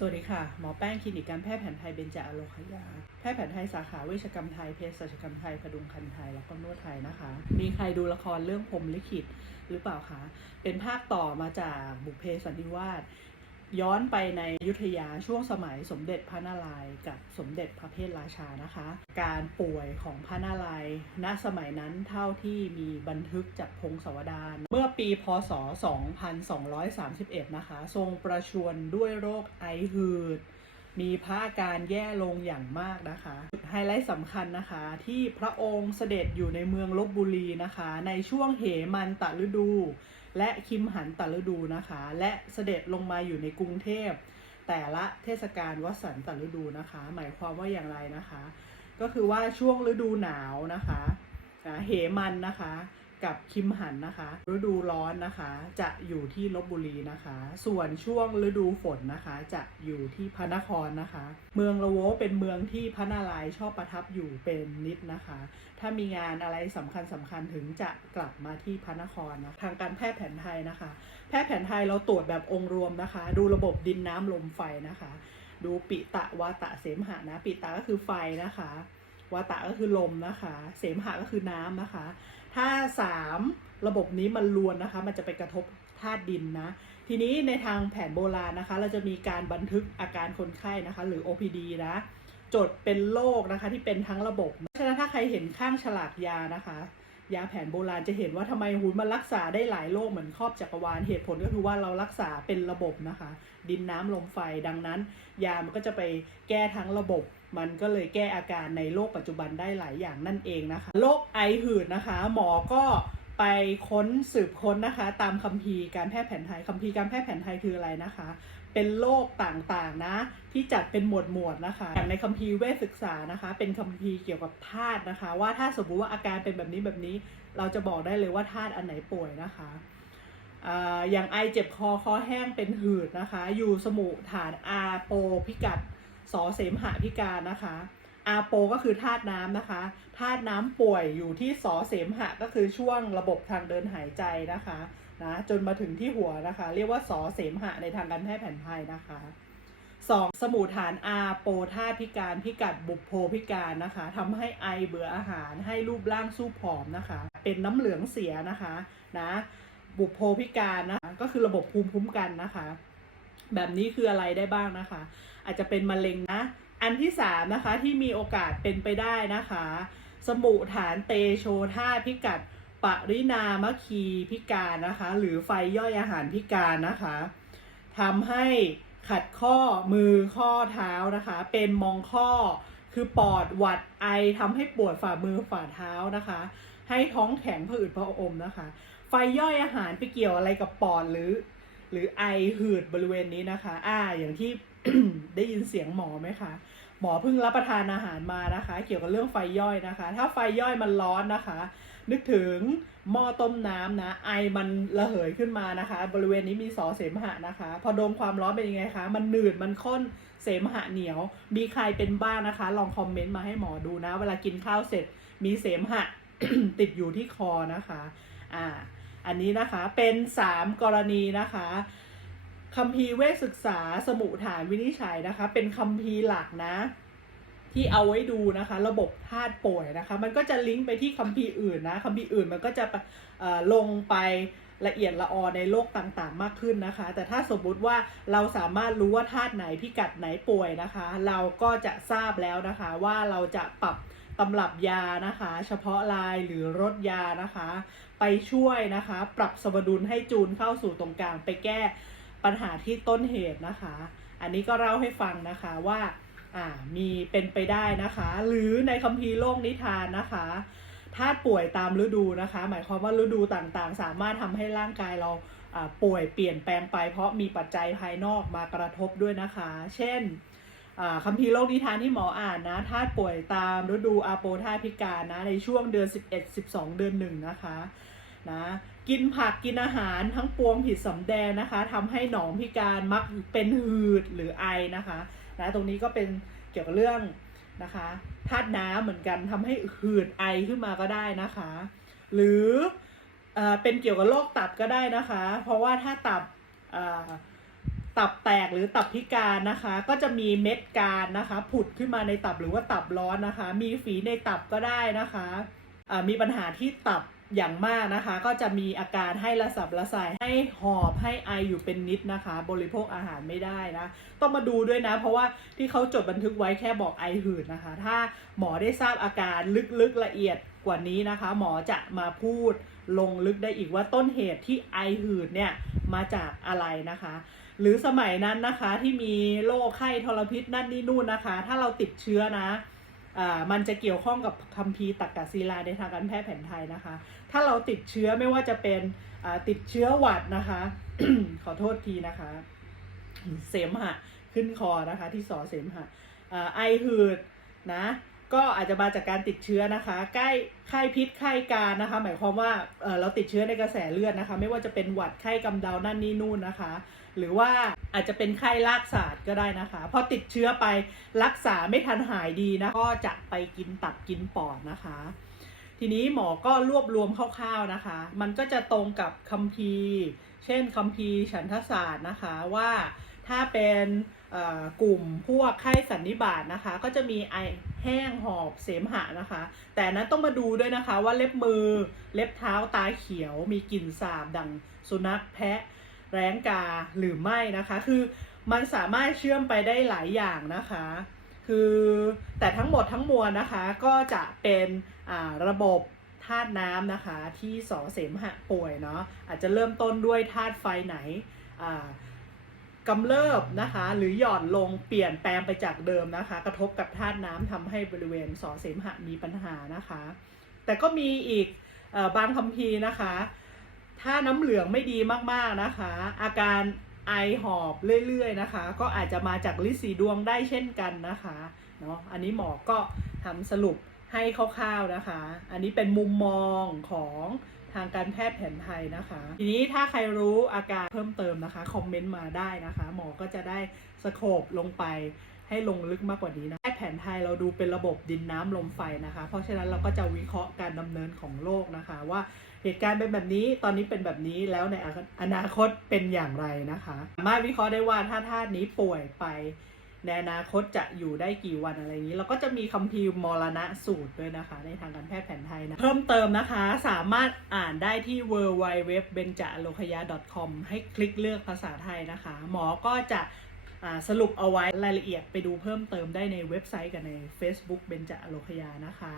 สวัสดีค่ะ หมอแป้งคลินิกการแพทย์แผนไทยเบญจอโลคยา แพทย์แผนไทยสาขาเวชกรรมไทยเภสัชกรรมไทยพดุงคันไทยแล้วก็นวดไทยนะคะ มีใครดูละครเรื่องพรมลิขิตหรือเปล่าคะ เป็นภาคต่อมาจากบุพเพสันนิวาส ย้อนไปในอยุธยาช่วงสมัยสมเด็จพระนารายณ์กับสมเด็จพระเพทราชานะคะ การป่วยของพระนารายณ์ณสมัยนั้นเท่าที่มีบันทึกจากพงศาวดารเมื่อปีพศ 2231 นะคะ ทรงประชวรด้วยโรคไอหืด มีพระอาการแย่ลงอย่างมากนะคะจุดไฮไลท์สำคัญนะคะที่พระองค์เสด็จอยู่ในเมืองลบบุรีนะคะ ในช่วงเหมันตะฤดู และคิมหันตฤดูนะคะ และเสด็จลงมาอยู่ในกรุงเทพ แต่ละเทศกาลวัสันตฤดูนะคะ หมายความว่าอย่างไรนะคะ ก็คือว่าช่วงฤดูหนาวนะคะเหมันนะคะ กับคิมหันนะคะ ฤดูร้อนนะคะจะอยู่ที่ลบบุรีนะคะ ส่วนช่วงฤดูฝนนะคะ จะอยู่ที่พระนครนะคะ เมืองละโวเป็นเมืองที่พระนารายณ์ชอบประทับอยู่เป็นนิดนะคะ ถ้ามีงานอะไรสำคัญสำคัญถึงจะกลับมาที่พระนครนะทางการแพทย์แผนไทยนะคะ แพทย์แผนไทยเราตรวจแบบองค์รวมนะคะ ดูระบบดินน้ำลมไฟนะคะ ดูปิตะวาตะเสมหะนะ ปิตะก็คือไฟนะคะวาตะก็คือลมนะคะ เสมหะก็คือน้ำนะคะ ถ้าสามระบบนี้มันลวนนะคะ มันจะไปกระทบธาตุดินนะ ทีนี้ในทางแผนโบราณนะคะ เราจะมีการบันทึกอาการคนไข้นะคะ หรือ OPD นะ จดเป็นโรคนะคะที่เป็นทั้งระบบ ฉะนั้นถ้าใครเห็นข้างฉลากยานะคะ ยาแผนโบราณจะเห็นว่าทำไมหูมันรักษาได้หลายโรคเหมือนครอบจักรวาลเหตุผลก็คือว่าเรารักษาเป็นระบบนะคะ ดินน้ำลมไฟดังนั้น ยามันก็จะไปแก้ทั้งระบบ มันก็เลยแก้อาการในโรคปัจจุบันได้หลายอย่างนั่นเองนะคะโรคไอหืดนะคะ หมอก็ ไปค้นสืบค้นนะคะ ตามคัมภีร์การแพทย์แผนไทยคัมภีร์การแพทย์แผนไทยคืออะไรนะคะ เป็นโรคต่างๆนะ ที่จัดเป็นหมวดหมวดนะคะอย่างในคัมภีร์เวชศึกษานะคะ เป็นคัมภีร์เกี่ยวกับธาตุนะคะ ว่าถ้าสมมติว่าอาการเป็นแบบนี้แบบนี้ เราจะบอกได้เลยว่าธาตุอันไหนป่วยนะคะอย่างไอเจ็บคอคอแห้งเป็นหืดนะคะ อยู่สมุฐานอาโปพิกัดสอเสมหะพิการนะคะ อาโปก็คือธาตุน้ำนะคะ ธาตุน้ำป่วยอยู่ที่สอเสมหะก็คือช่วงระบบทางเดินหายใจนะคะนะจนมาถึงที่หัวนะคะ เรียกว่าสอเสมหะในทางการแพทย์แผนไทยนะคะสองสมุฐานอาโปธาตุพิการพิกัดบุพโพพิการนะคะทำให้ไอเบื่ออาหารให้รูปร่างสู้ผอมนะคะ เป็นน้ำเหลืองเสียนะคะนะบุพโพพิการนะคะก็คือระบบภูมิคุ้มกันนะคะ แบบนี้คืออะไรได้บ้างนะคะ อาจจะเป็นมะเร็งนะ อันที่สามนะคะที่มีโอกาสเป็นไปได้นะคะ สมุฐานเตโชธาพิกัดปรินามคีพิการนะคะ หรือไฟย่อยอาหารพิการนะคะทำให้ขัดข้อมือข้อเท้านะคะ เป็นมองข้อคือปอดหวัดไอทำให้ปวดฝ่ามือฝ่าเท้านะคะ ให้ท้องแข็งผะอืดผะอมนะคะ ไฟย่อยอาหารไปเกี่ยวอะไรกับปอดหรือ หรือไอหืดบริเวณนี้นะคะ อ่า อย่างที่ได้ยินเสียงหมอไหมคะ หมอเพิ่งรับประทานอาหารมานะคะ เกี่ยวกับเรื่องไฟย่อยนะคะ ถ้าไฟย่อยมันร้อนนะคะ นึกถึงหม้อต้มน้ำนะ ไอมันระเหยขึ้นมานะคะ บริเวณนี้มีสอเสมหะนะคะ พอโดนความร้อนเป็นยังไงคะ มันหนืด มันข้น เสมหะเหนียว มีใครเป็นบ้างนะคะ ลองคอมเมนต์มาให้หมอดูนะ เวลากินข้าวเสร็จ มีเสมหะติดอยู่ที่คอนะคะ อ่า อันนี้นะคะเป็น 3 กรณีนะคะคัมภีร์เวชศึกษาสมุฐานวินิจฉัยนะคะ เป็นคัมภีร์หลักนะ ที่เอาไว้ดูนะคะ ระบบธาตุป่วยนะคะ มันก็จะลิงก์ไปที่คัมภีร์อื่นนะคัมภีร์อื่นมันก็จะลงไปละเอียดละออในโรคต่างๆ มากขึ้นนะคะ แต่ถ้าสมมุติว่าเราสามารถรู้ว่าธาตุไหนพิกัดไหนป่วยนะคะ เราก็จะทราบแล้วนะคะว่าเราจะปรับตำรับยานะคะ เฉพาะลายหรือรสยานะคะ ไปช่วยนะคะ ปรับสมดุลให้จูนเข้าสู่ตรงกลางไปแก้ปัญหาที่ต้นเหตุนะคะ อันนี้ก็เล่าให้ฟังนะคะว่าอ่ามีเป็นไปได้นะคะ หรือในคัมภีร์โลกนิทานนะคะธาตุป่วยตามฤดูนะคะ หมายความว่าฤดูต่างๆ สามารถทำให้ร่างกายเราป่วยเปลี่ยนแปลงไป เพราะมีปัจจัยภายนอกมากระทบด้วยนะคะ เช่น คัมภีร์โลกนิทานที่หมออ่านนะธาตุป่วยตามฤดูอาโปธาพิการนะในช่วงเดือน 11 12 เดือนหนึ่งนะคะนะกินผักกินอาหารทั้งปวงผิดสำแดงนะคะทำให้หนองพิการมักเป็นหืดหรือไอนะคะนะตรงนี้ก็เป็นเกี่ยวกับเรื่องนะคะธาตุน้ำเหมือนกันทำให้หืดไอขึ้นมาก็ได้นะคะ หรือเอเป็นเกี่ยวกับโรคตับก็ได้นะคะ เพราะว่าถ้าตับอ ตับแตกหรือตับพิการนะคะ ก็จะมีเม็ดการนะคะ ผุดขึ้นมาในตับหรือว่าตับร้อนนะคะ มีฝีในตับก็ได้นะคะมีปัญหาที่ตับอย่างมากนะคะ ก็จะมีอาการให้ระสับระสายให้หอบให้ไออยู่เป็นนิดนะคะ บริโภคอาหารไม่ได้นะ ต้องมาดูด้วยนะ เพราะว่าที่เขาจดบันทึกไว้แค่บอกไอหืดนะคะ ถ้าหมอได้ทราบอาการลึกๆละเอียดกว่านี้นะคะ หมอจะมาพูดลงลึกได้อีกว่าต้นเหตุที่ไอหืดเนี่ยมาจากอะไรนะคะ หรือสมัยนั้นนะคะที่มีโรคไข้ทรพิษนั่นนี่นู่นนะคะ ถ้าเราติดเชื้อนะมันจะเกี่ยวข้องกับคัมภีร์ตักกศิลาในทางการแพทย์แผนไทยนะคะ ถ้าเราติดเชื้อไม่ว่าจะเป็นติดเชื้อหวัดนะคะ ขอโทษทีนะคะ เสมหะขึ้นคอนะคะ ที่สอเสมหะไอหืดนะก็อาจจะมาจากการติดเชื้อนะคะ ใกล้ไข้พิษไข้การนะคะ หมายความว่าเราติดเชื้อในกระแสเลือดนะคะ ไม่ว่าจะเป็นหวัดไข้กำเดานั่นนี่นู่นนะคะ หรือว่าอาจจะเป็นไข้ลากศาสตร์ก็ได้นะคะพอติดเชื้อไปรักษาไม่ทันหายดีนะก็จะไปกินตับกินปอดนะคะ ทีนี้หมอก็รวบรวมคร่าวๆนะคะ มันก็จะตรงกับคัมภีร์ เช่นคัมภีร์ฉันทศาสตร์นะคะว่าถ้าเป็นกลุ่มพวกไข้สันนิบาตนะคะ ก็จะมีไอแห้งหอบเสมหะนะคะ แต่นั้นต้องมาดูด้วยนะคะว่าเล็บมือเล็บเท้าตาเขียวมีกลิ่นสาบดังสุนัขแพะ แร้งกาหรือไม่นะคะ คือมันสามารถเชื่อมไปได้หลายอย่างนะคะ คือแต่ทั้งหมดทั้งมวลนะคะก็จะเป็นระบบธาตุน้ำนะคะที่สอเสมหะป่วยเนาะอาจจะเริ่มต้นด้วยธาตุไฟไหนอ่ากำเริบนะคะหรือหย่อนลงเปลี่ยนแปลงไปจากเดิมนะคะ กระทบกับธาตุน้ำทำให้บริเวณสอเสมหะมีปัญหานะคะ แต่ก็มีอีกอบางคัมภีร์นะคะ ถ้าน้ำเหลืองไม่ดีมากๆนะคะ อาการไอหอบเรื่อยๆนะคะ ก็อาจจะมาจากลิสีดวงได้เช่นกันนะคะเนาะอันนี้หมอก็ทำสรุปให้คร่าวๆนะคะ อันนี้เป็นมุมมองของทางการแพทย์แผนไทยนะคะ ทีนี้ถ้าใครรู้อาการเพิ่มเติมนะคะ คอมเมนต์มาได้นะคะ หมอก็จะได้สโคบลงไปให้ลงลึกมากกว่านี้นะแพทย์แผนไทยเราดูเป็นระบบดินน้ำลมไฟนะคะ เพราะฉะนั้นเราก็จะวิเคราะห์การดำเนินของโลกนะคะว่า เหตุการณ์เป็นแบบนี้ตอนนี้เป็นแบบนี้แล้วในอนาคตเป็นอย่างไรนะคะ สามารถวิเคราะห์ได้ว่าถ้าธาตุนี้ป่วยไปในอนาคตจะอยู่ได้กี่วันอะไรอย่างนี้ เราก็จะมีคัมภีร์มรณะสูตรด้วยนะคะ ในทางการแพทย์แผนไทยนะ เพิ่มเติมนะคะ สามารถอ่านได้ที่ w w w b e n j a l o k y a com ให้คลิกเลือกภาษาไทยนะคะ หมอก็จะสรุปเอาไว้รายละเอียดไปดูเพิ่มเติมได้ในเว็บไซต์กับใน Facebook เบญจโลคยานะคะ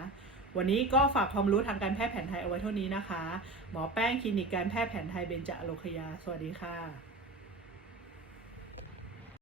วันนี้ก็ฝากความรู้ทางการแพทย์แผนไทยเอาไว้เท่านี้นะคะ หมอแป้งคลินิกการแพทย์แผนไทยเบญจอโลคยา สวัสดีค่ะ